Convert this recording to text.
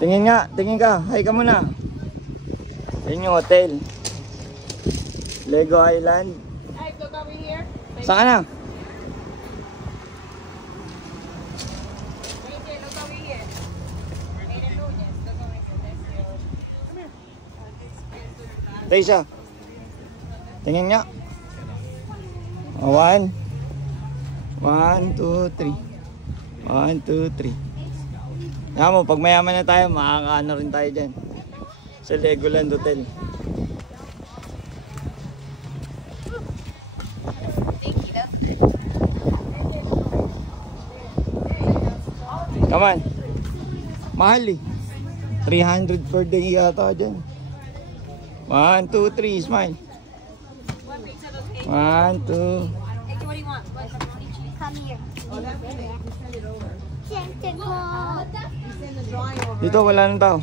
Tingin nga, tingin ka. Hi ka muna. Yun yung hotel. Lego Island. Hey, look over here. Saan ka na? Look over here. Aiden Nunez, look over here. Come here. Taysha. Tingin nga. 1, 2, 3. 1, 2, 3. Yan mo, pag mayaman na tayo, makakaano rin tayo dyan. Sa Legoland Hotel. Come on. Mahal eh. 300 per day yata dyan. 1, 2, 3, smile. 1, 2. What do you want? Come here. Oh, that's it. Send it over. Tentacle. Send the drawing over. Dito wala nang tao.